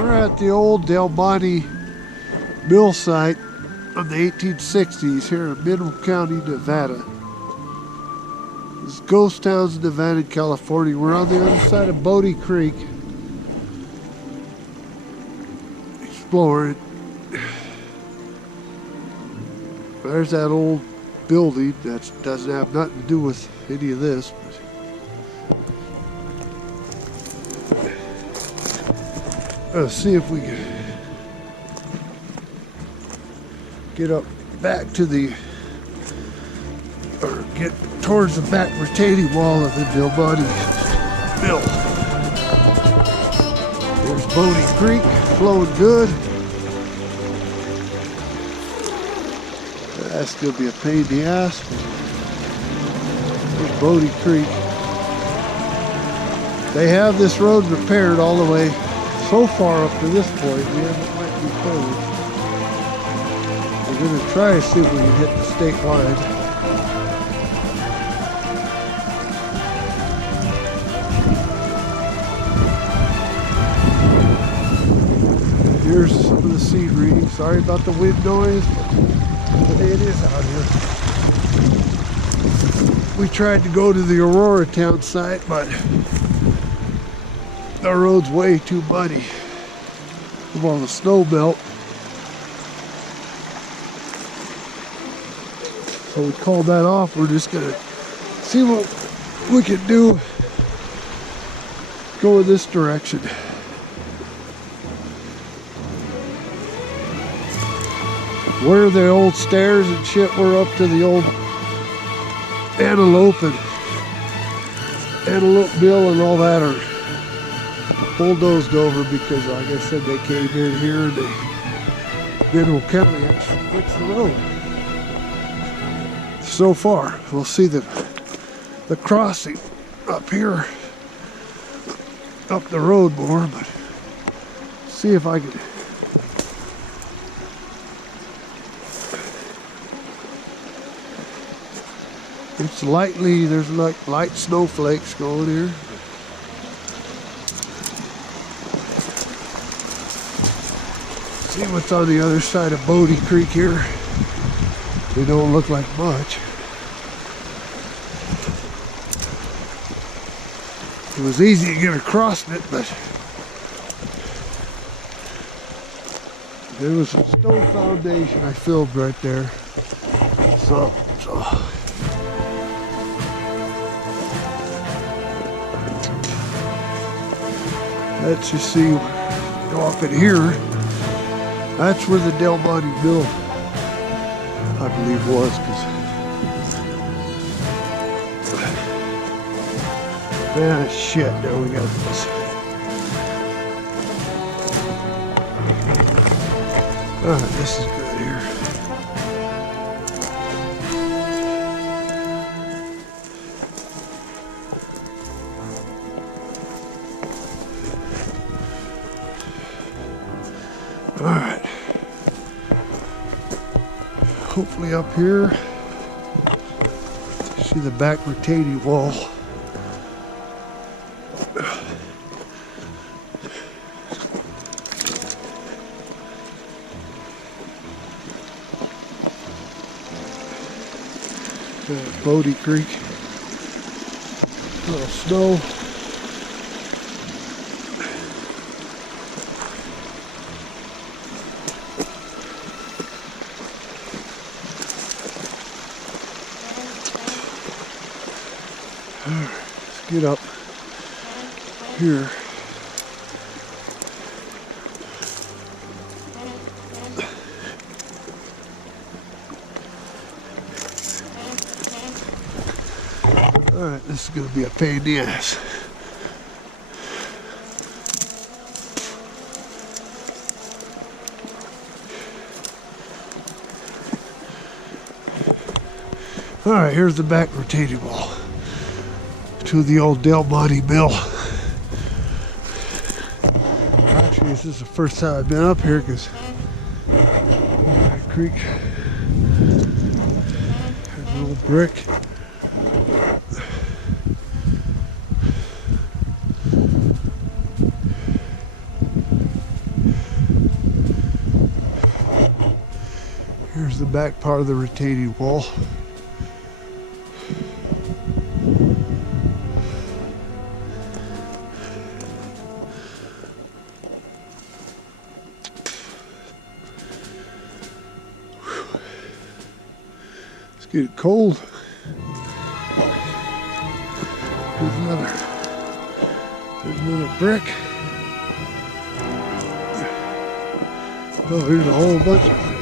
We're at the old Del Monte mill site of the 1860s here in Mineral County, Nevada. This is ghost towns in Nevada, California. We're on the other side of Bodie Creek, exploring. There's that old building that doesn't have nothing to do with any of this. Let's see if we can get up back to the, or get towards the back retaining wall of the Del Monte mill. There's Bodie Creek, flowing good. That's gonna be a pain in the ass. There's Bodie Creek. They have this road repaired all the way so far up to this point. We haven't went any further. We're gonna try to see if we can hit the state line. Here's some of the seed reading. Sorry about the wind noise, but it is out here. We tried to go to the Aurora town site, but the road's way too muddy from all the snow melt. So we called that off. We're just gonna see what we can do. Go in this direction. Where the old stairs and shit were up to the old antelope mill and all that are bulldozed over because, like I said, they came in here and they Mineral County actually fixed the road. So far, we'll see the crossing up here, up the road more, but see if I can. It's lightly, there's like light snowflakes going here. See what's on the other side of Bodie Creek here. They don't look like much. It was easy to get across it, but there was a stone foundation I filmed right there. So. Let's just see, go up in here. That's where the Del Monte mill, I believe, was. Shit, now we got this. Alright, this is good here. Alright. Hopefully up here, see the back retaining wall. Bodie Creek. A little snow. Let's get up here. Alright, this is going to be a pain in the ass. Alright, here's the back retaining wall to the old Del Monte mill. Actually, this is the first time I've been up here because that creek, there's a little brick. Here's the back part of the retaining wall. It's getting cold. There's another brick. Oh, here's a whole bunch of bricks.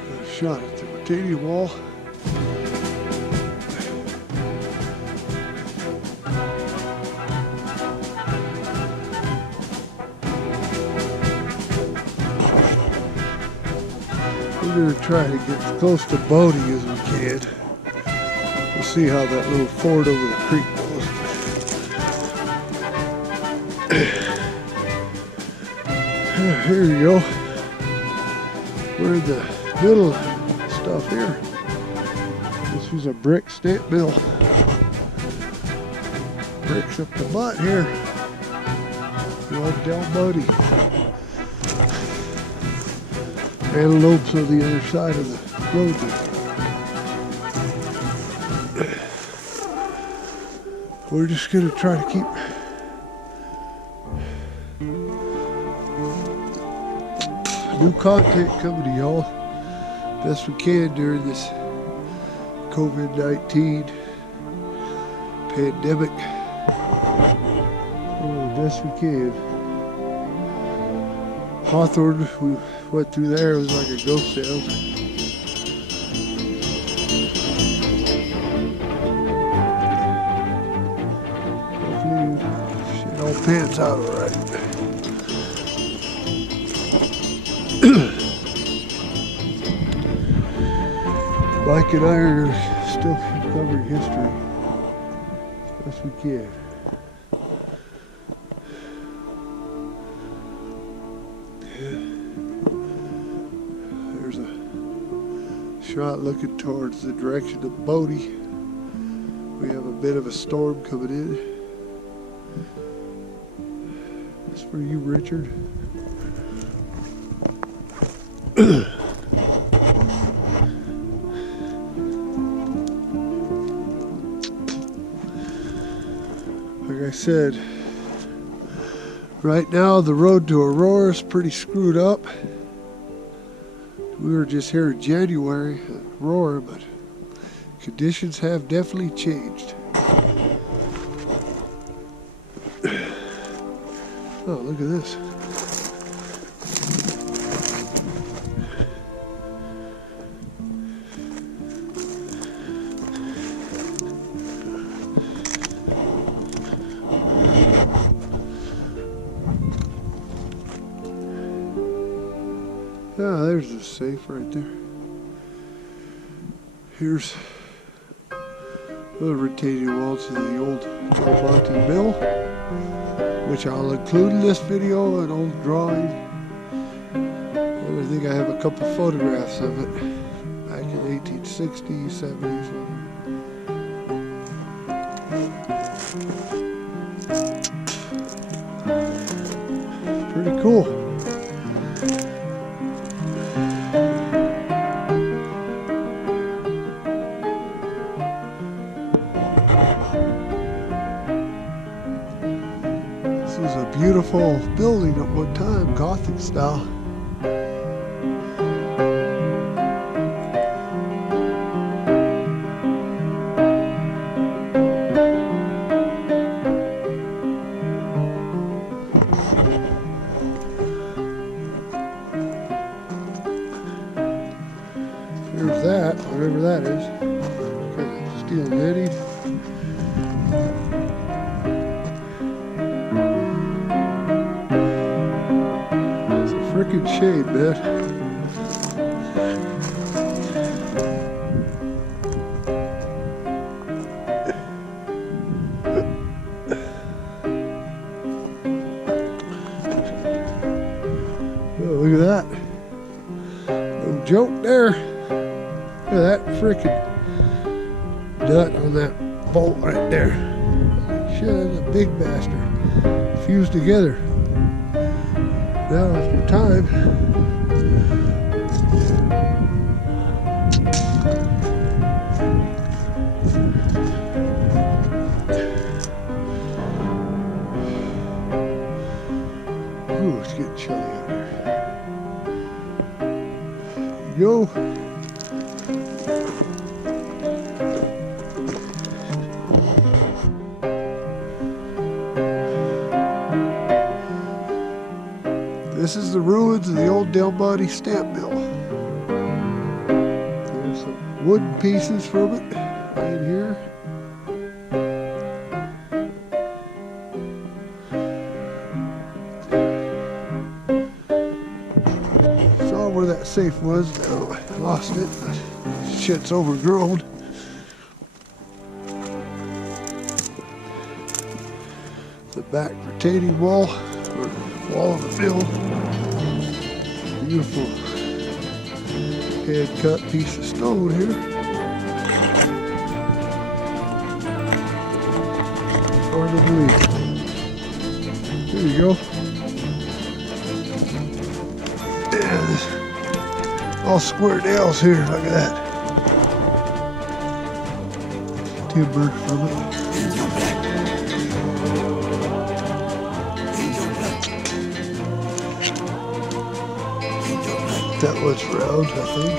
Another shot at the retaining wall. We're going to try to get as close to Bodie as we can. We'll see how that little ford over the creek goes. Here you go. We're in the middle stuff here. This was a brick stamp mill. Bricks up the butt here. Real Del Monte. Antelopes on the other side of the road there. We're just going to try to keep new content coming to y'all best we can during this COVID-19 pandemic. The best we can. Hawthorne, we went through there, it was like a ghost town. Hopefully shit all pans out alright. Mike and I are still covering history as best we can. There's a shot looking towards the direction of Bodie. We have a bit of a storm coming in. That's for you, Richard. Like I said, right now the road to Aurora is pretty screwed up. We were just here in January at Aurora, but conditions have definitely changed. Oh, look at this. Ah, there's the safe right there. Here's the retaining wall to the old Del Monte mill, which I'll include in this video, an old drawing. And I think I have a couple photographs of it back in the 1860s, 70s. Pretty cool. This is a beautiful building at one time, Gothic style. There's that, whatever that is. Okay, steel netting. It's a frickin' shame, man. Oh, look at that. No joke there. Look at that frickin' nut on that bolt right there. Shit, that's a big bastard. Fused together. Now after time, ooh, it's getting chilly out here. Go. This is the ruins of the old Del Monte stamp mill. There's some wooden pieces from it right here. Saw where that safe was. Now I lost it. Shit's overgrown. The back retaining wall, or wall of the mill. Beautiful hand cut piece of stone here. Hard to believe. There you go. And all square nails here. Look at that. Timber from it. That was round, I think.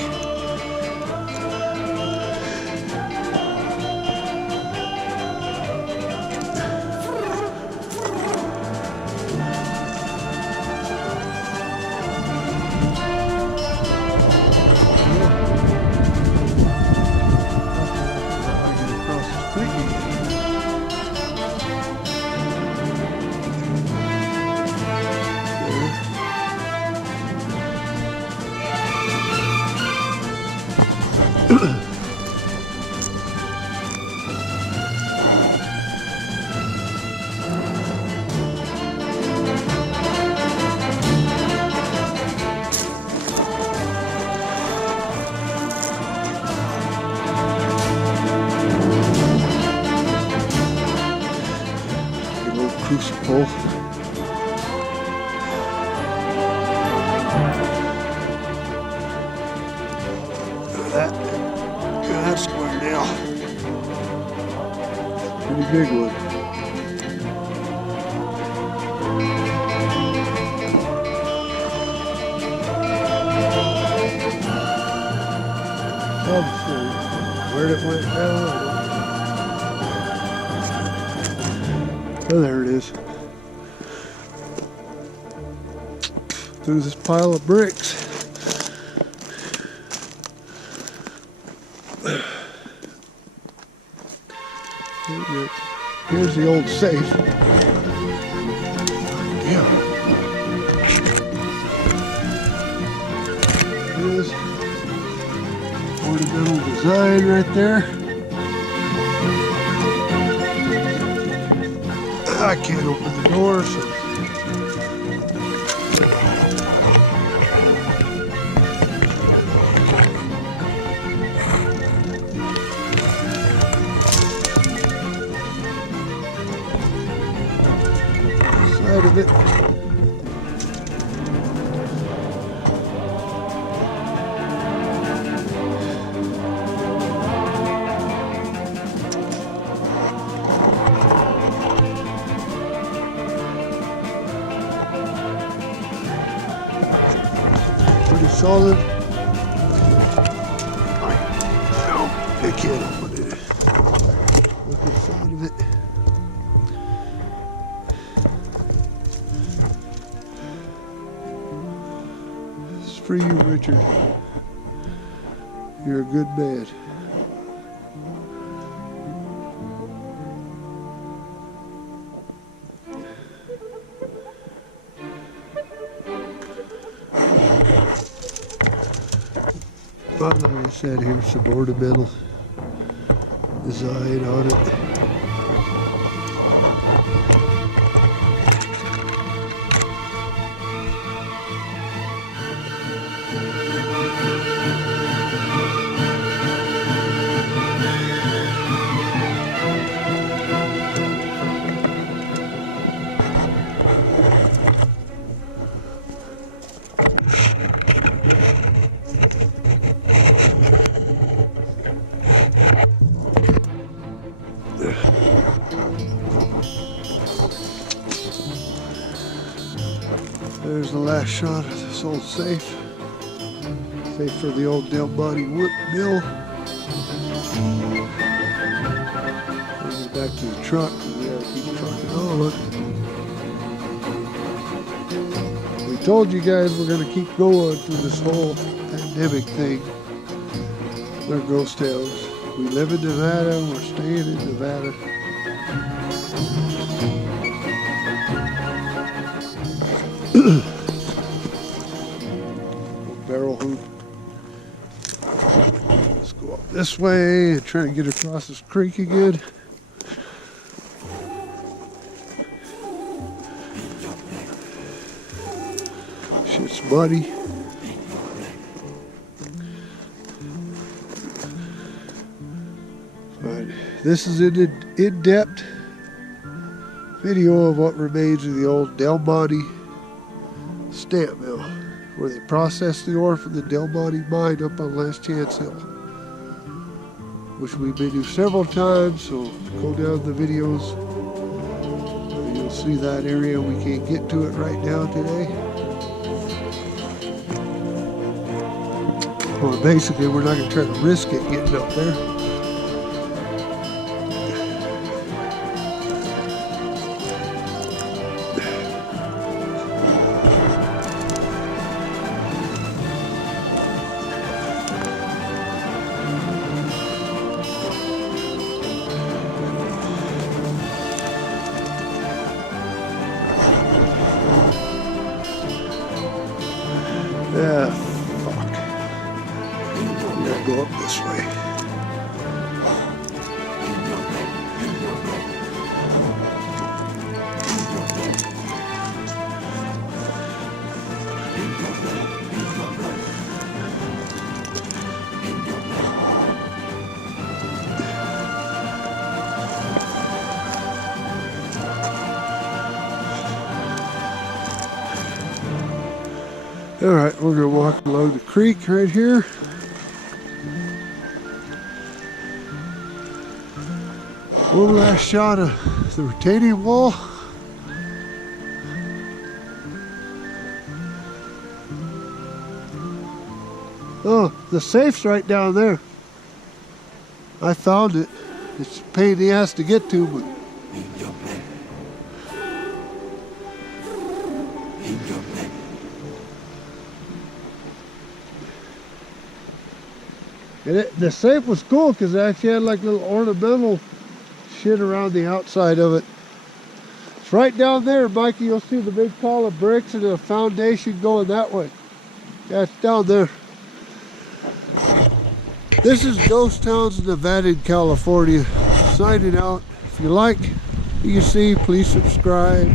Crucible. Look at that square nail. Pretty big one. Where it went down. Oh, there it is. Through this pile of bricks. Here's the old safe. Yeah. Here's ornamental design right there. I can't open the door, so side of it. Solid. No, I can't open it. Look inside of it. This is for you, Richard. You're a good man. Like I said, here's some ornamental design on it. Here's the last shot of this old safe. Safe for the old Del Monte wood mill. Bring it back to the truck. We gotta keep trucking on. We told you guys we're gonna keep going through this whole pandemic thing. They're ghost towns. We live in Nevada. We're staying in Nevada. Barrel hoop. Let's go up this way and try to get across this creek again. Shit's muddy. But this is an in-depth video of what remains of the old Del Monte stamp mill, where they process the ore from the Del Monte mine up on Last Chance Hill, which we've been to several times. So go down the videos, you'll see that area. We can't get to it right now today. Well, basically, we're not going to try to risk it getting up there. Yeah, fuck. We gotta go up this way. All right, we're gonna walk along the creek right here. One last shot of the retaining wall. Oh, the safe's right down there. I found it. It's a pain in the ass to get to, but the safe was cool because it actually had like little ornamental shit around the outside of it. It's right down there, Mikey. You'll see the big pile of bricks and a foundation going that way. Yeah, it's down there. This is Ghost Towns, Nevada, and California. Signing out. If you like what you see, please subscribe.